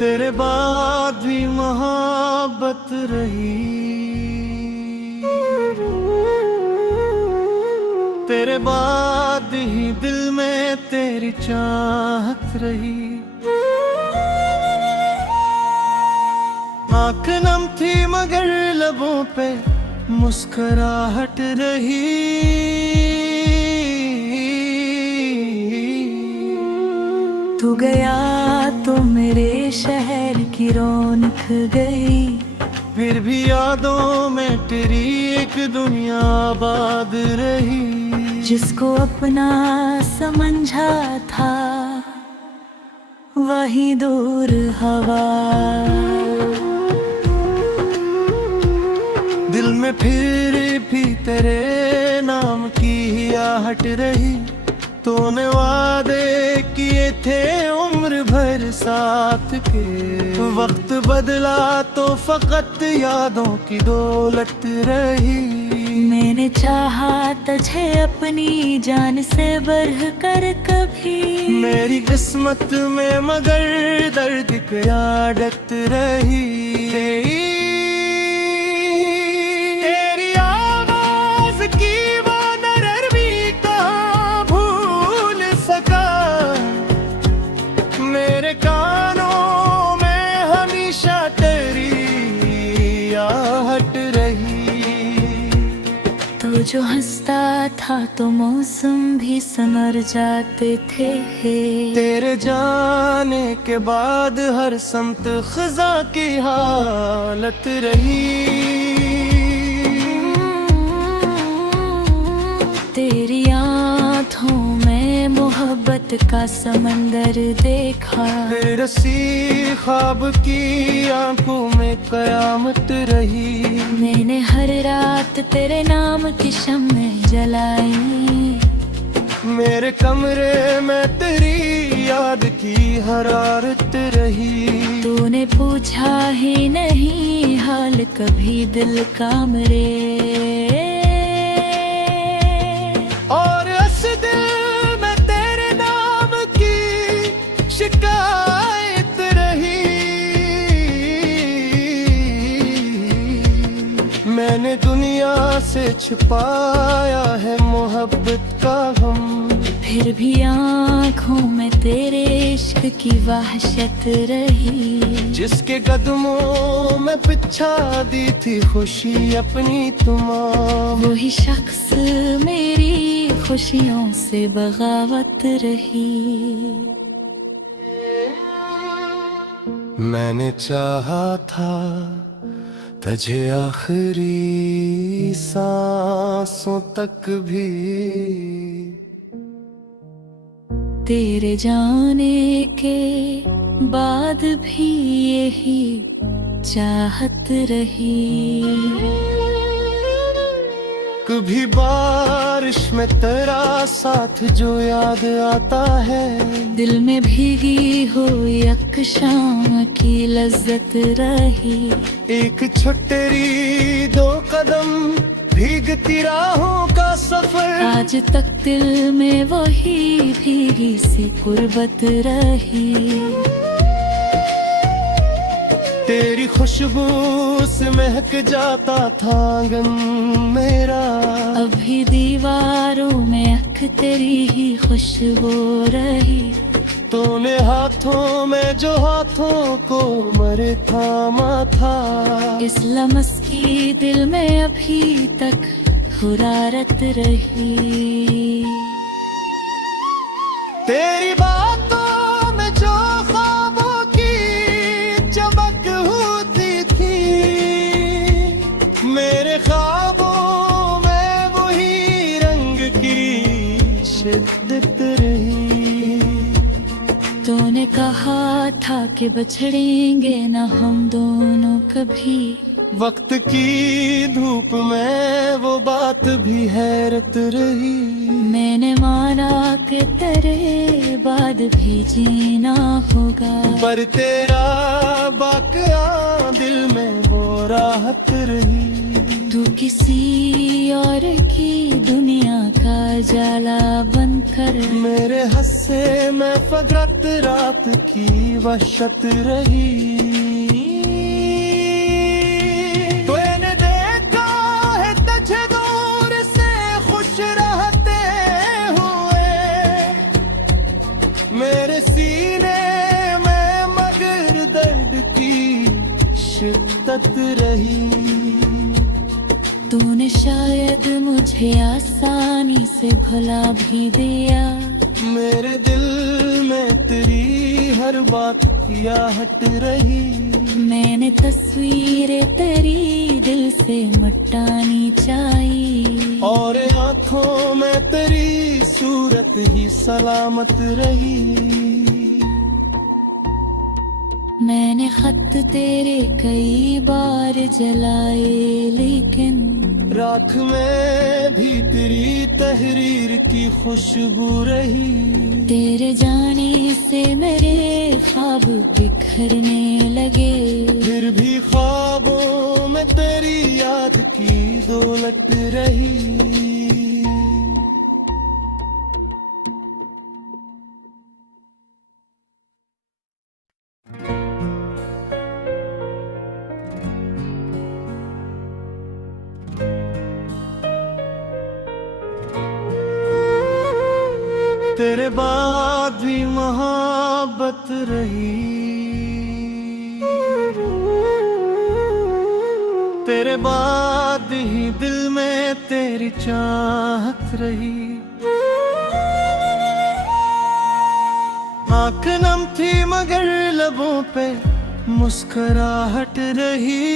तेरे बाद भी मोहब्बत रही, तेरे बाद ही दिल में तेरी चाहत रही। आँख नम थी मगर लबों पे मुस्कुराहट रही। तू गया तो मेरे शहर की रौनक गई, फिर भी यादों में तेरी एक दुनिया आबाद रही। जिसको अपना समझा था वही दूर हवा। दिल में फिर भी तेरे नाम की आहट रही। तूने वादे किए थे उम्र भर साथ के, वक्त बदला तो फकत यादों की दौलत रही। मैंने चाहा तुझे अपनी जान से बढ़ कर कभी, मेरी किस्मत में मगर दर्द की आदत रही। तेरी आवाज की वो दर्द भी कहाँ भूल सका, मेरे कानों में हमेशा तेरी आहट रही। तो जो हंसता था तो मौसम भी संवर जाते थे। तेरे जाने के बाद हर समत खजा की हालत रही। तेरी आँखों में मोहब्बत का समंदर देखा, फिर रसी ख्वाब की आंखों में कयामत रही। मैंने हर रात तेरे नाम की शम्में जलाई, मेरे कमरे में तेरी याद की हरारत रही। तूने पूछा ही नहीं हाल कभी दिल का मेरे, और इस दिल में तेरे नाम की शिकायत रही। मैंने दुनिया से छुपाया है मोहब्बत का गम, फिर भी आँखों में तेरे इश्क की वहशत रही। जिसके कदमों में पिछा दी थी खुशी अपनी तमाम, वही शख्स मेरी खुशियों से बगावत रही। मैंने चाहा था तुझे आखिरी सांसों तक भी, तेरे जाने के बाद भी यही चाहत रही। कभी बारिश में तेरा साथ जो याद आता है, दिल में भीगी हुई अकशां की लज्जत रही। एक छोटेरी दो कदम भीगती राहों का सफर, आज तक दिल में वही भीगी सी कुर्बत रही। तेरी खुशबू से महक जाता था आंगन मेरा, अभी दीवारों में अख तेरी ही खुशबू रही। तूने हाथों में जो हाथों को मरे थामा था, इस लम्स की दिल में अभी तक हुरारत रही। तेरी बातों में जो ख्वाबों की चमक होती थी, मेरे ख्वाबों में वही रंग की शिद्दत रही। तूने कहा था कि बछड़ेंगे न हम दोनों कभी, वक्त की धूप में वो बात भी हैरत रही। मैंने माना कि तेरे बाद भी जीना होगा, पर तेरा बाक़िया दिल में वो राहत रही। तू किसी और की दुनिया का जाला बनकर मेरे हस्से में फकरत रात की वहशत रही। तूने देखा है तुझे दूर से खुश रहते हुए, मेरे सीने में मगर दर्द की शिद्दत रही। तूने शायद मुझे आसानी से भुला भी दिया, मेरे दिल में तेरी हर बात की आहट रही। मैंने तस्वीरें तेरी दिल से मिटानी चाहिए, और आंखों में तेरी सूरत ही सलामत रही। मैंने खत तेरे कई बार जलाए, लेकिन राख में भी तेरी तहरीर की खुशबू रही। तेरे जाने से मेरे ख्वाब बिखरने लगे, फिर भी ख्वाबों में तेरी याद की दौलत रही। तेरे बाद भी मोहब्बत रही, तेरे बाद ही दिल में तेरी चाहत रही। आँख नम थी मगर लबों पे मुस्कुराहट रही।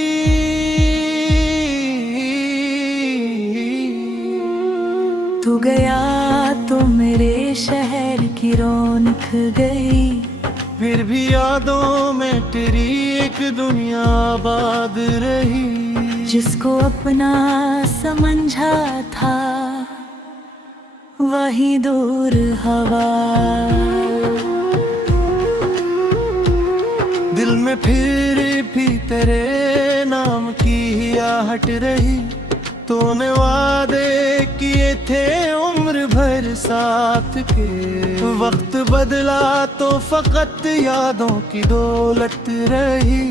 तू गया तो मेरे शहर की रौनक गई, फिर भी यादों में तेरी एक दुनिया आबाद रही। जिसको अपना समझा था वही दूर हवा। दिल में फिर भी तेरे नाम की आहट रही। तूने वादे किए थे उम्र भर साथ के, वक्त बदला तो फकत यादों की दौलत रही।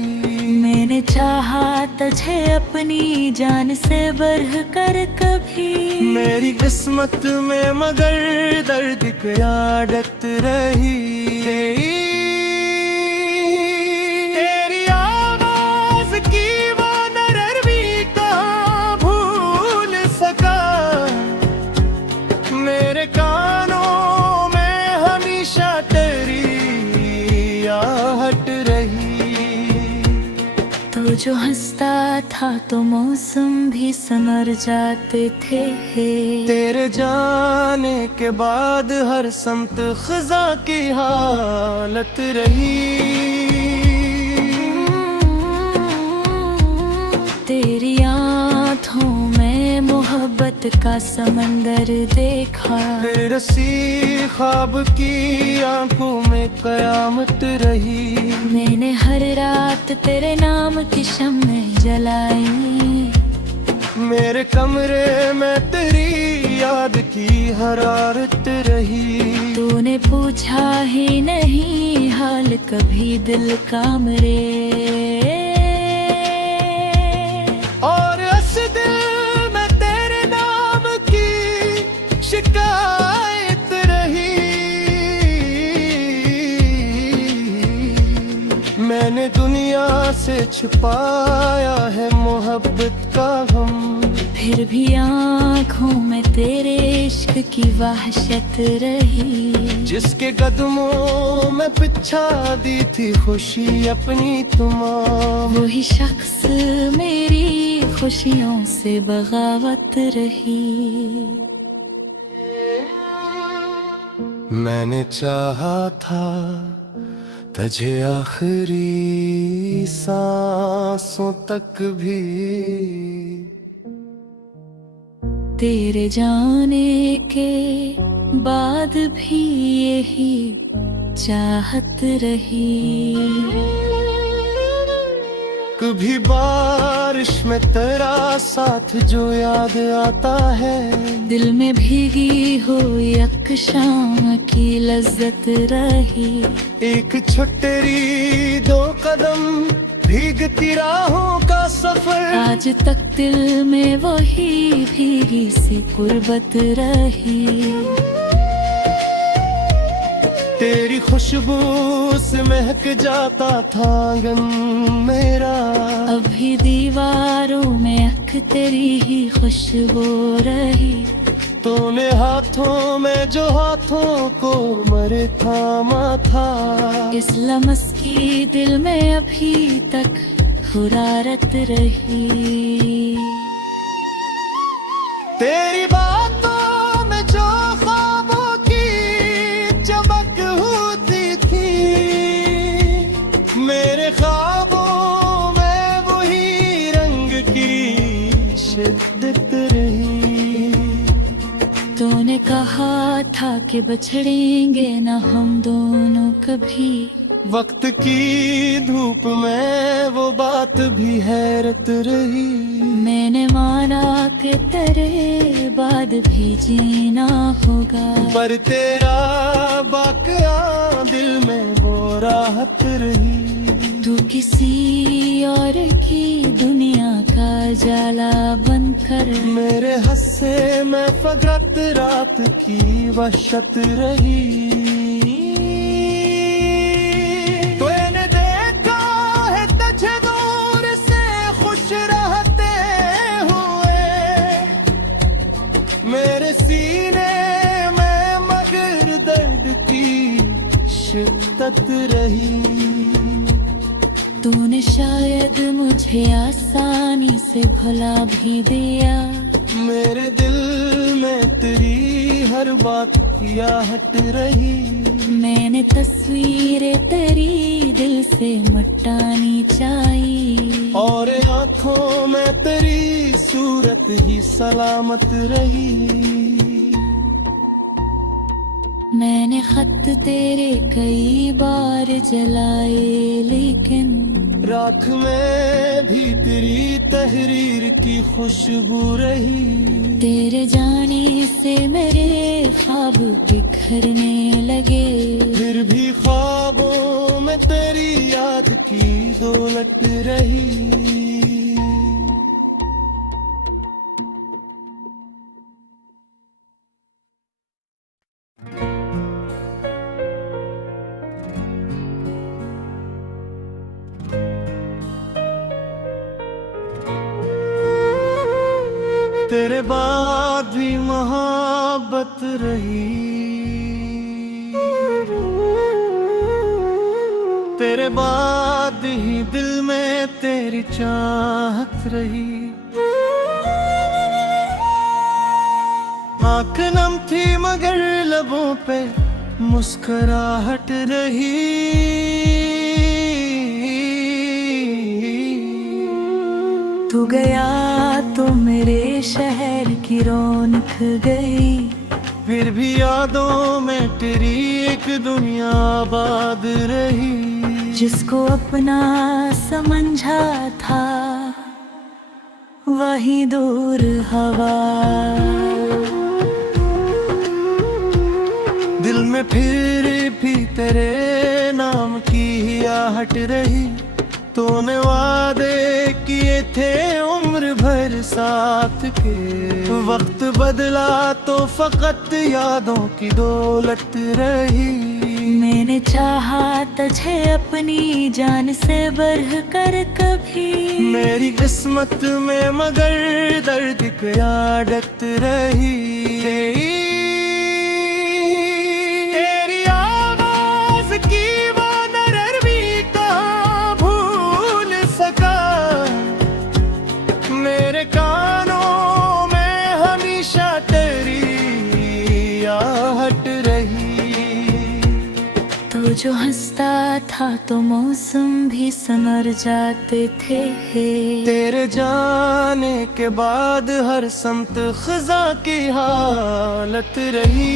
मैंने चाहा तुझे अपनी जान से बढ़ कर कभी, मेरी किस्मत में मगर दर्द की आदत रही। तेरी आवाज की वो नरर भी कहाँ भूल सका, मेरे कानों में हमेशा तेरी आहट रही। तो जो हंसता था तो मौसम भी संवर जाते थे। तेरे जाने के बाद हर समत खजा की हालत रही। तेरी आँखों में मोहब्बत का समंदर देखा, तेरे सी ख्वाब की आंखों में कयामत रही। मैंने हर रात तेरे नाम की शम्में जलाई, मेरे कमरे में तेरी याद की हरारत रही। तूने पूछा ही नहीं हाल कभी दिल का मेरे, और इस दिल में तेरे नाम की शिकायत रही। मैंने दुनिया से छिपाया है मोहब्बत का गम, फिर भी आँखों में तेरे इश्क की वहशत रही। जिसके कदमों में पिछा दी थी खुशी अपनी तमाम, वही शख्स मेरी खुशियों से बगावत रही। मैंने चाहा था तुझे आखिरी सांसों तक भी, तेरे जाने के बाद भी यही चाहत रही। भी बारिश में तेरा साथ जो याद आता है, दिल में भीगी हुई यकशां की लज्जत रही। एक छुट्टेरी दो कदम भीगती राहों का सफर, आज तक दिल में वही भीगी सी कुर्बत रही। तेरी खुशबू से महक जाता था आंगन मेरा, अभी दीवारों में अख तेरी ही खुशबू रही। तूने हाथों में जो हाथों को मरे थामा था, इस लम्स की दिल में अभी तक हुरारत रही। तेरी बातों में जो ख्वाबों की चमक होती थी, मेरे ख्वाबों में वही रंग की शिद्दत रही। तूने कहा था कि बछड़ेंगे न हम दोनों कभी, वक्त की धूप में वो बात भी हैरत रही। मैंने माना कि तेरे बाद भी जीना होगा, पर तेरा बाक़िया दिल में वो राहत रही। तू किसी और की दुनिया का जाला बनकर मेरे हस्से में फकरत रात की वहशत रही। तूने देखा है तुझे दूर से खुश रहते हुए, मेरे सीने में मगर दर्द की शिद्दत रही। तूने शायद मुझे आसानी से भुला भी दिया, मेरे दिल में तेरी हर बात की आहट रही। मैंने तस्वीरें तेरी दिल से मिटानी चाहिए, और आँखों में तेरी सूरत ही सलामत रही। मैंने खत तेरे कई बार जलाए, लेकिन राख में भी तेरी तहरीर की खुशबू रही। तेरे जाने से मेरे ख्वाब बिखरने लगे, फिर भी ख्वाबों में तेरी याद की दौलत रही। तेरे बाद भी मोहब्बत रही, तेरे बाद ही दिल में तेरी चाहत रही। आँख नम थी मगर लबों पे मुस्कुराहट रही। तू गया तो मेरे शहर की रौनक गई, फिर भी यादों में तेरी एक दुनिया आबाद रही। जिसको अपना समझा था वही दूर हवा, दिल में फिर भी तेरे नाम की आहट रही। तूने वादे किए थे उम्र भर साथ के, वक्त बदला तो फकत यादों की दौलत रही। मैंने चाहा तुझे अपनी जान से बढ़ कर कभी, मेरी किस्मत में मगर दर्द की आदत रही। तेरी आवाज की वो नरर भी कहाँ भूल सका, मेरे कानों में हमेशा तेरी आहट रही। तो जो हंसता था तो मौसम भी संवर जाते थे, तेरे जाने के बाद हर समत खजा की हालत रही।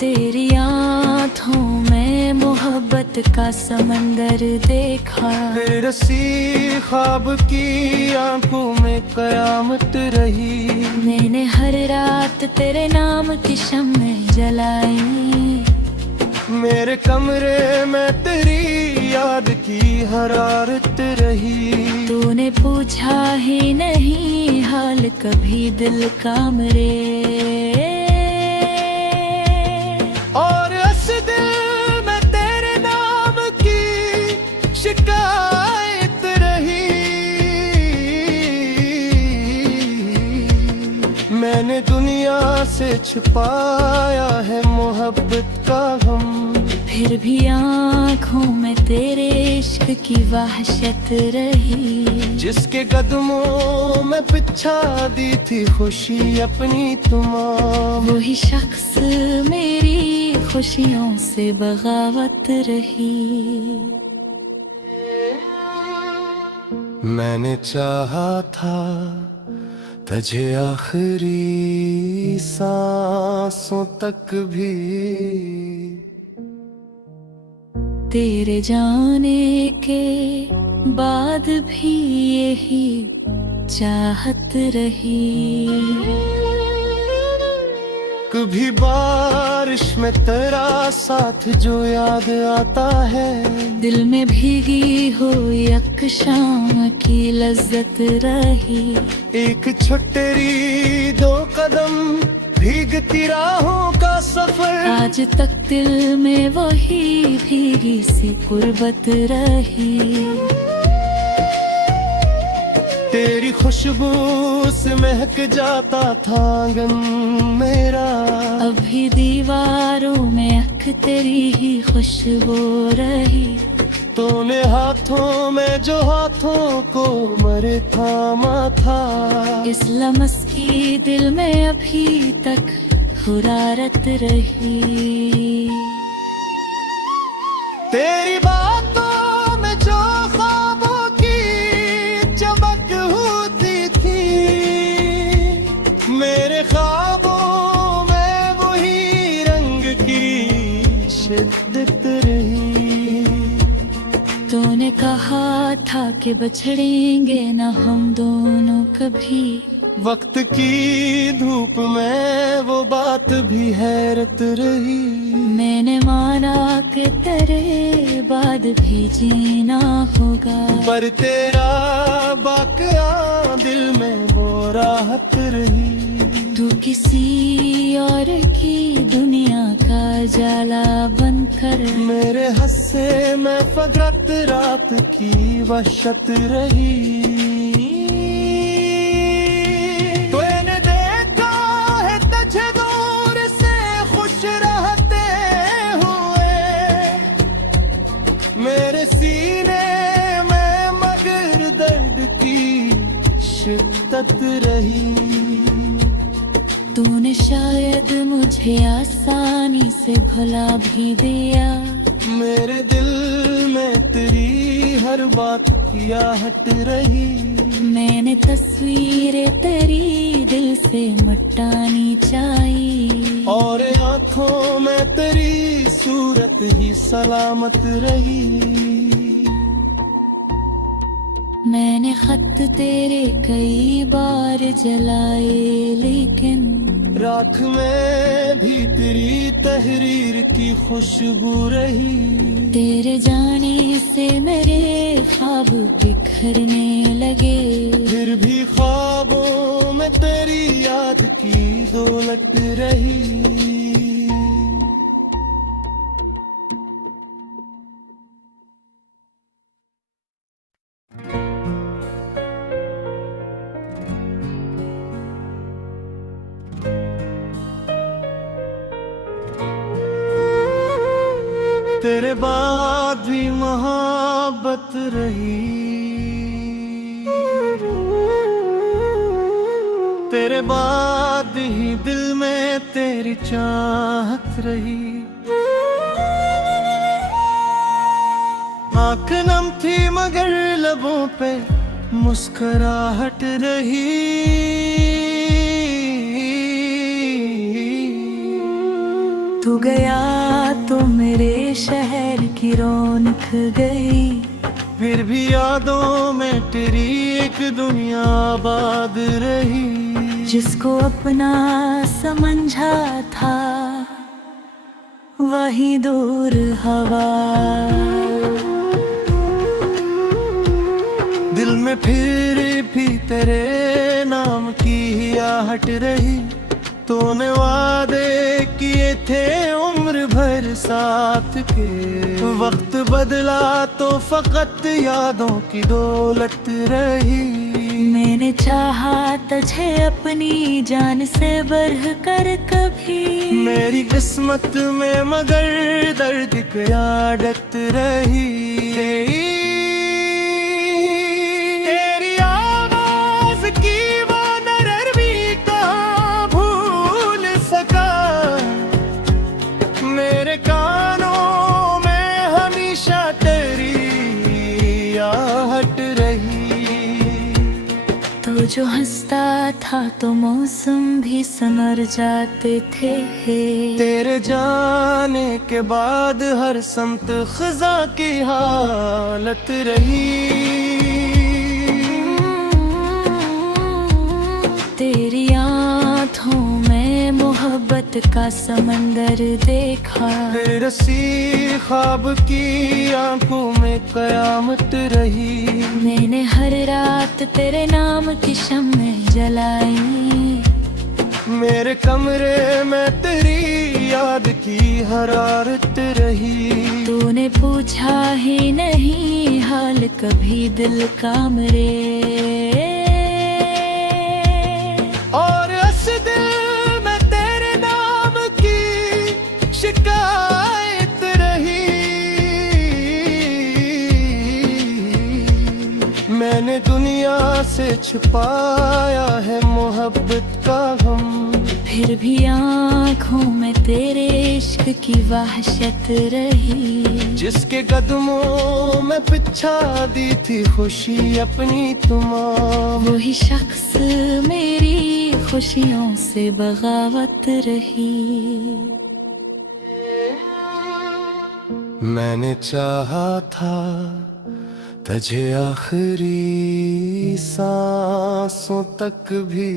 तेरी आँखों में मोहब्बत मोहब्बत का समंदर देखा। फिर रसी ख्वाब की आंखों में कयामत रही। मैंने हर रात तेरे नाम की शम्में जलाई। मेरे कमरे में तेरी याद की हरारत रही। तूने पूछा ही नहीं हाल कभी दिल का मेरे। और इस दिल में तेरे नाम की शिकायत रही। मैंने दुनिया से छिपाया है मोहब्बत का गम। फिर भी आँखों में तेरे इश्क की वहशत रही। जिसके कदमों में पिछा दी थी खुशी अपनी तमाम। वही शख्स मेरी खुशियों से बगावत रही। मैंने चाहा था तुझे आखिरी सांसों तक भी। तेरे जाने के बाद भी यही चाहत रही। कभी बारिश में तेरा साथ जो याद आता है। दिल में भीगी हुई एक शाम की लज्जत रही। एक छोटेरी दो कदम भीगती राहों का सफर। आज तक दिल में वही भीगी सी कुर्बत रही। तेरी खुशबू से महक जाता था आंगन मेरा। अभी दीवारों में अख तेरी ही खुशबू रही। तूने हाथों में जो हाथों को मरे थामा था। इस लम्स की दिल में अभी तक हुरारत रही। तेरी बातों में जो ख्वाबों की चमक होती थी। मेरे ख्वाबों में वही रंग की शिद्दत रही। तूने कहा था कि बछड़ेंगे न हम दोनों कभी। वक्त की धूप में वो बात भी हैरत रही। मैंने माना कि तेरे बाद भी जीना होगा। पर तेरा बाक़िया दिल में वो राहत रही। तू किसी और की दुनिया का जाला बनकर मेरे हस्से में फकरत रात की वहशत रही। तूने देखा है तुझे दूर से खुश रहते हुए। मेरे सीने में मगर दर्द की शिद्दत रही। तूने शायद मुझे आसानी से भुला भी दिया। मेरे दिल में तेरी हर बात की आहट रही। मैंने तस्वीरें तेरी दिल से मिटानी चाहिए। और आंखों में तेरी सूरत ही सलामत रही। मैंने खत तेरे कई बार जलाए लेकिन राख में भी तेरी तहरीर की खुशबू रही। तेरे जाने से मेरे ख्वाब बिखरने लगे। फिर भी ख्वाबों में तेरी याद की दौलत रही। तेरे बाद भी मोहब्बत रही। तेरे बाद ही दिल में तेरी चाहत रही। आँख नम थी मगर लबों पे मुस्कुराहट रही। तू गया तो मेरे शहर की रौनक गई, फिर भी यादों में तेरी एक दुनिया आबाद रही। जिसको अपना समझा था वही दूर हवा। दिल में फिर भी तेरे नाम की आहट रही। तूने वादे किए थे उम्र भर साथ के, वक्त बदला तो फकत यादों की दौलत रही। मैंने चाहा तुझे अपनी जान से बढ़ कर कभी, मेरी किस्मत में मगर दर्द की आदत रही। तेरी आवाज की वो नरर भी कहाँ भूल सका, मेरे कानों में हमेशा तेरी आहट रही। तो जो हंसता था तो मौसम भी संवर जाते थे। तेरे जाने के बाद हर समत खजा की हालत रही। तेरी आँखों में मोहब्बत का समंदर देखा, रसी ख्वाब की आंखों में कयामत रही। मैंने हर रात तेरे नाम की शम्में जलाई, मेरे कमरे में तेरी याद की हरारत रही। तूने पूछा ही नहीं हाल कभी दिल का मेरे, और इस दिल में तेरे नाम की शिकायत रही। मैंने दुनिया से छिपाया है मोहब्बत का गम, फिर भी आँखों में तेरे इश्क की वहशत रही। जिसके कदमों में पिछा दी थी खुशी अपनी तमाम, वही शख्स मेरी खुशियों से बगावत रही। मैंने चाहा था तुझे आखिरी सांसों तक भी,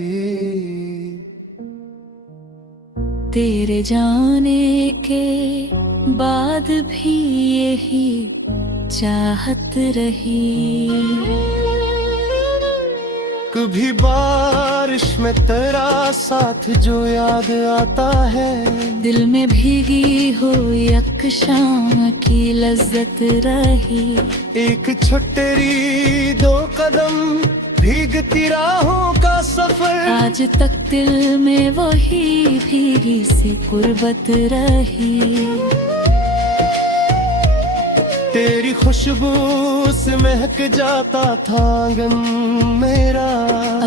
तेरे जाने के बाद भी यही चाहत रही। कभी बारिश में तेरा साथ जो याद आता है, दिल में भीगी हुई एक शाम की लज्जत रही। एक छोटेरी दो कदम भीगती राहों का सफर, आज तक दिल में वही भीगी सी कुर्बत रही। तेरी खुशबू से महक जाता था आंगन मेरा,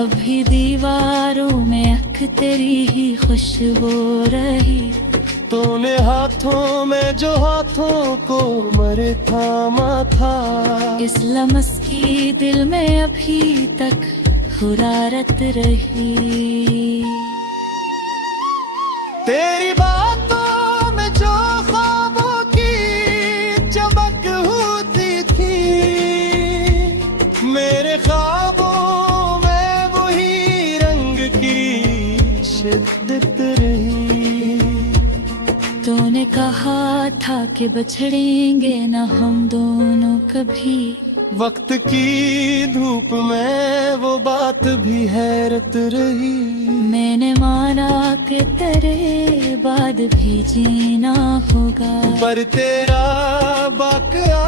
अभी दीवारों में अख तेरी ही खुशबू रही। तूने हाथों में जो हाथों को मरे थामा था, इस लम्स की दिल में अभी तक हुरारत रही। तेरी बातों में जो ख्वाबों की चमक होती थी, मेरे ख्वाबों में वही रंग की शिद्दत रही। तूने कहा था कि बछड़ेंगे न हम दोनों कभी, वक्त की धूप में वो बात भी हैरत रही। मैंने माना कि तेरे बाद भी जीना होगा, पर तेरा बाक़िया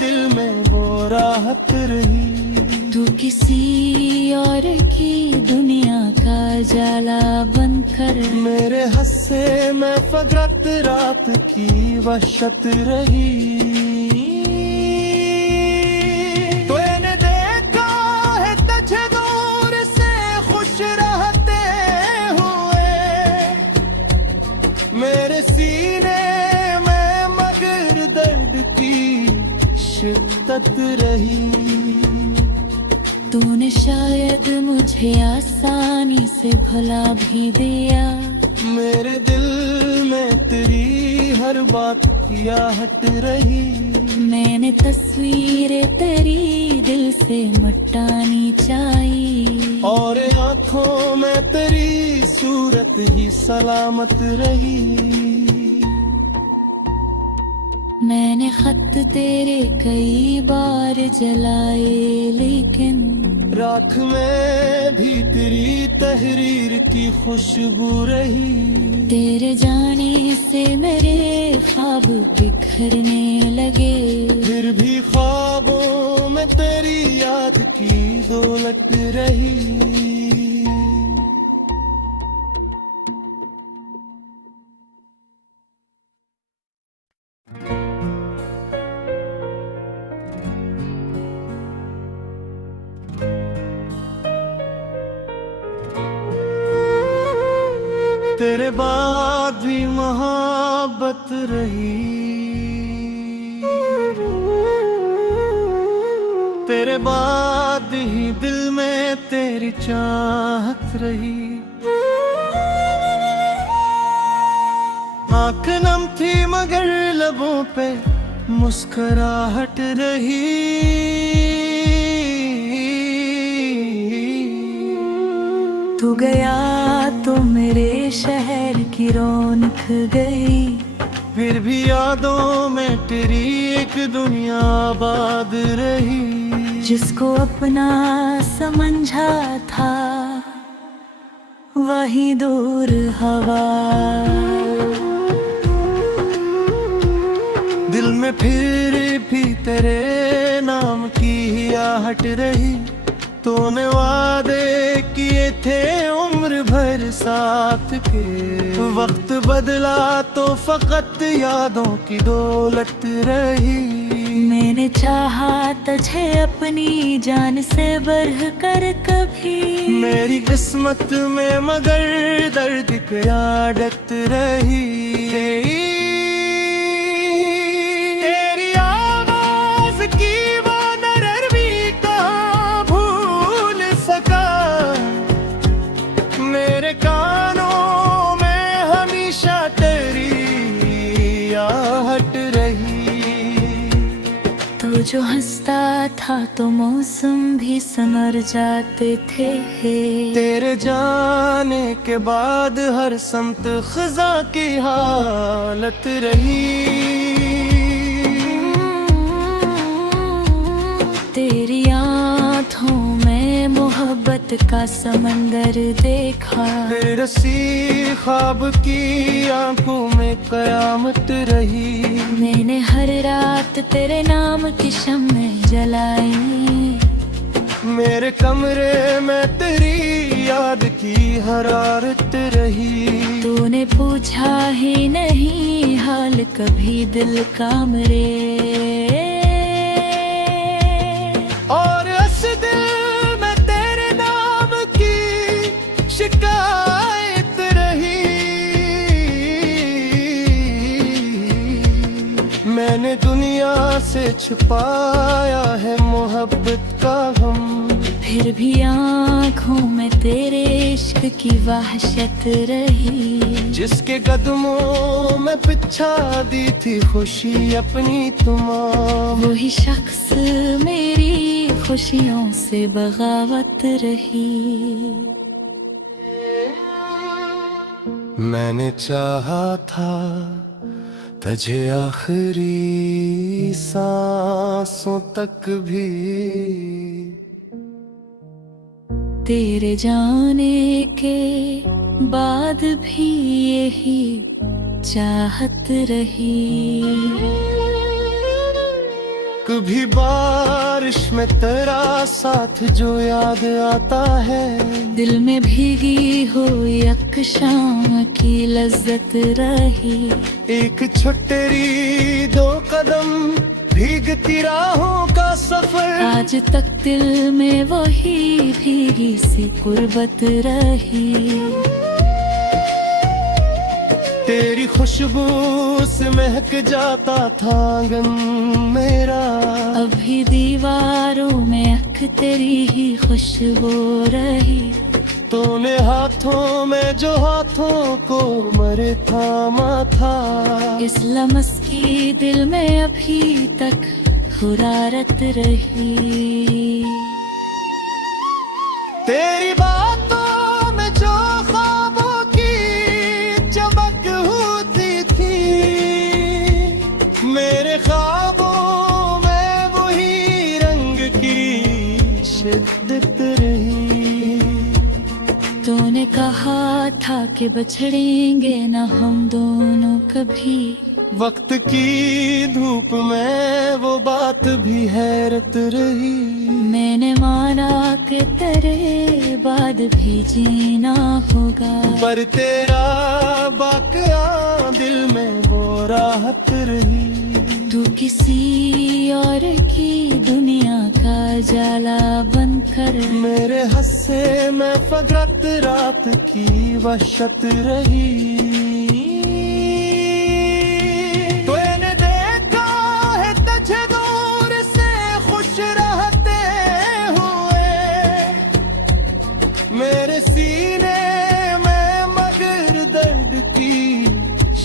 दिल में वो राहत रही। तू किसी और की दुनिया का जाला बनकर, मेरे हस्से में फकरत रात की वहशत रही। तूने देखा है तुझे दूर से खुश रहते हुए, मेरे सीने में मगर दर्द की शिद्दत रही। तूने शायद मुझे आसानी से भुला भी दिया, मेरे दिल में तेरी हर बात किया हट रही। मैंने तस्वीरें तेरी दिल से मिटानी चाहिए, और आंखों में तेरी सूरत ही सलामत रही। मैंने खत तेरे कई बार जलाए, लेकिन राख में भी तेरी तहरीर की खुशबू रही। तेरे जाने से मेरे ख्वाब बिखरने लगे, फिर भी ख्वाबों में तेरी याद की दौलत रही। तेरे बाद भी मोहब्बत रही, तेरे बाद ही दिल में तेरी चाहत रही। आँख नम थी मगर लबों पे मुस्कुराहट रही। तू गया तो मेरे शहर की रौनक गई, फिर भी यादों में तेरी एक दुनिया आबाद रही। जिसको अपना समझा था वही दूर हवा। दिल में फिर भी तेरे नाम की ही आहट रही। तूने वादे किए थे उम्र भर साथ के, वक्त बदला तो फकत यादों की दौलत रही। मैंने चाहा तुझे अपनी जान से बढ़ कर कभी, मेरी किस्मत में मगर दर्द की आदत रही। तेरी आवाज की वो नरमी कहाँ भूल सका, मेरे कानों में हमेशा तेरी आहट रही। तू जो हंसता था तो मौसम भी संवर जाते थे। तेरे जाने के बाद हर समत खजा की हालत रही। तेरी आँखों में मोहब्बत का समंदर देखा, फिर रसी ख्वाब की आंखों में कयामत रही। मैंने हर रात तेरे नाम की शम्में जलाई, मेरे कमरे में तेरी याद की हरारत रही। तूने पूछा ही नहीं हाल कभी दिल का मेरे, और इस दिल में तेरे नाम की शिकायत रही। मैंने दुनिया से छुपाया है मोहब्बत का गम, फिर भी आँखों में तेरे इश्क की वहशत रही। जिसके कदमों में बिछा दी थी खुशी अपनी तमाम, वही शख्स मेरी खुशियों से बगावत रही। मैंने चाहा था तुझे आखिरी सांसों तक भी, तेरे जाने के बाद भी यही चाहत रही। कभी बारिश में तेरा साथ जो याद आता है, दिल में भीगी हुई एक शाम की लज्जत रही। एक छोटेरी दो कदम भीगती राहों का सफर, आज तक दिल में वही भीगी सी कुर्बत रही। तेरी खुशबू से महक जाता था आंगन मेरा, अभी दीवारों में अख तेरी ही खुशबू रही। तूने हाथों में जो हाथों को मरे थामा था। इस लम्स की दिल में अभी तक हुरारत रही। तेरी बातों में जो ख्वाबों की चमक होती थी, मेरे ख्वाबों में वही रंग की शिद्दत रही। तूने कहा था कि बछड़ेंगे ना हम दोनों कभी। वक्त की धूप में वो बात भी हैरत रही। मैंने माना कि तेरे बाद भी जीना होगा, पर तेरा बाक़िया दिल में वो राहत रही। तू किसी और की दुनिया का जाला बनकर मेरे हस्से में फकरत रात की वहशत रही। तूने देखा है तुझे दूर से खुश रहते हुए, मेरे सीने में मगर दर्द की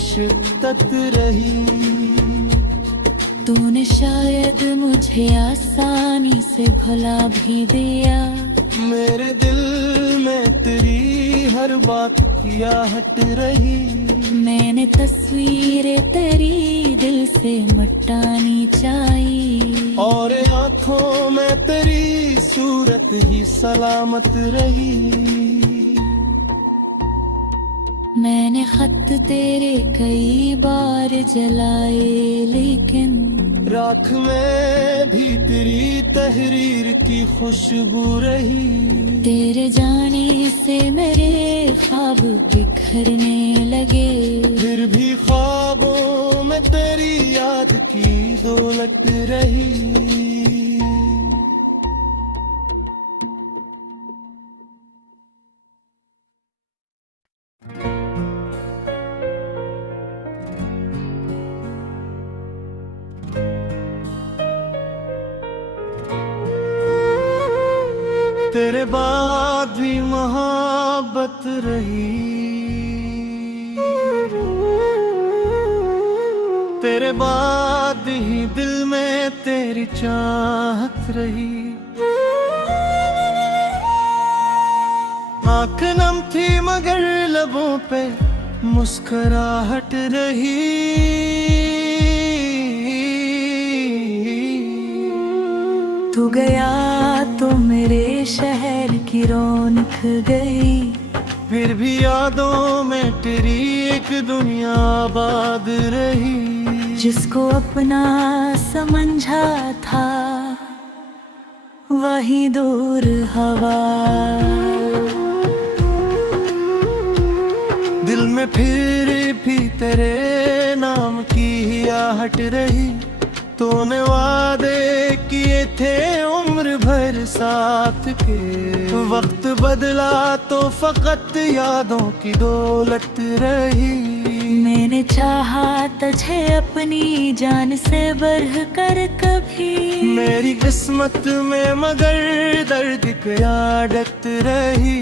शिद्दत रही। तूने शायद मुझे आसानी से भुला भी दिया। मेरे दिल में तेरी हर बात की आहट रही। मैंने तस्वीरें तेरी दिल से मिटानी चाहिए, और आंखों में तेरी सूरत ही सलामत रही। मैंने खत तेरे कई बार जलाए, लेकिन राख में भी तेरी तहरीर की खुशबू रही। तेरे जाने से मेरे ख्वाब बिखरने लगे। फिर भी ख्वाबों में तेरी याद की दौलत रही। तेरे बाद भी मोहब्बत रही। तेरे बाद ही दिल में तेरी चाहत रही। आँख नम थी मगर लबों पे मुस्कुराहट रही। तू गया तो मेरे शहर की रौनक गई। फिर भी यादों में तेरी एक दुनिया आबाद रही। जिसको अपना समझा था वही दूर हवा। दिल में फिर भी तेरे नाम की ही आहट रही। तूने वादे किए थे उम्र भर साथ के। वक्त बदला तो फकत यादों की दौलत रही। मैंने चाहा तुझे अपनी जान से बढ़ कर कभी। मेरी किस्मत में मगर दर्द की आदत रही।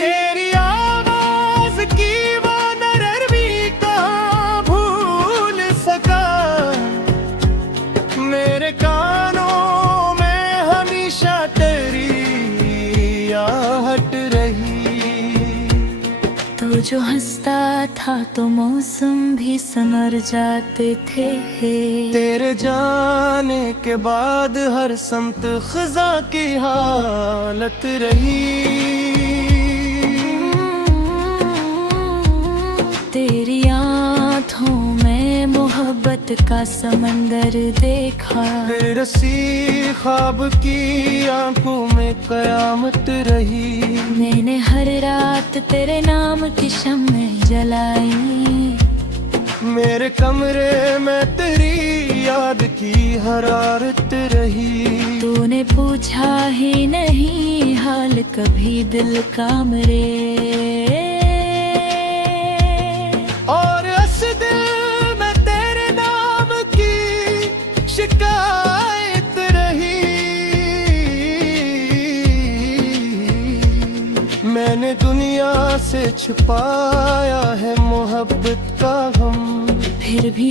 तेरी आवाज की वो नरमी कहाँ भूल सका। मेरे कानों में हमेशा तेरी आहट रही। तो जो हंसता था तो मौसम भी संवर जाते थे। तेरे जाने के बाद हर समत खजा की हालत रही। तेरी आँखों में मोहब्बत का समंदर देखा। फिर रसी ख्वाब की आंखों में कयामत रही। मैंने हर रात तेरे नाम की शम्में जलाई। मेरे कमरे में तेरी याद की हरारत रही। तूने पूछा ही नहीं हाल कभी दिल का मेरे। और इस दिल में तेरे नाम की शिकायत रही। से छुपाया है मोहब्बत का गम। फिर भी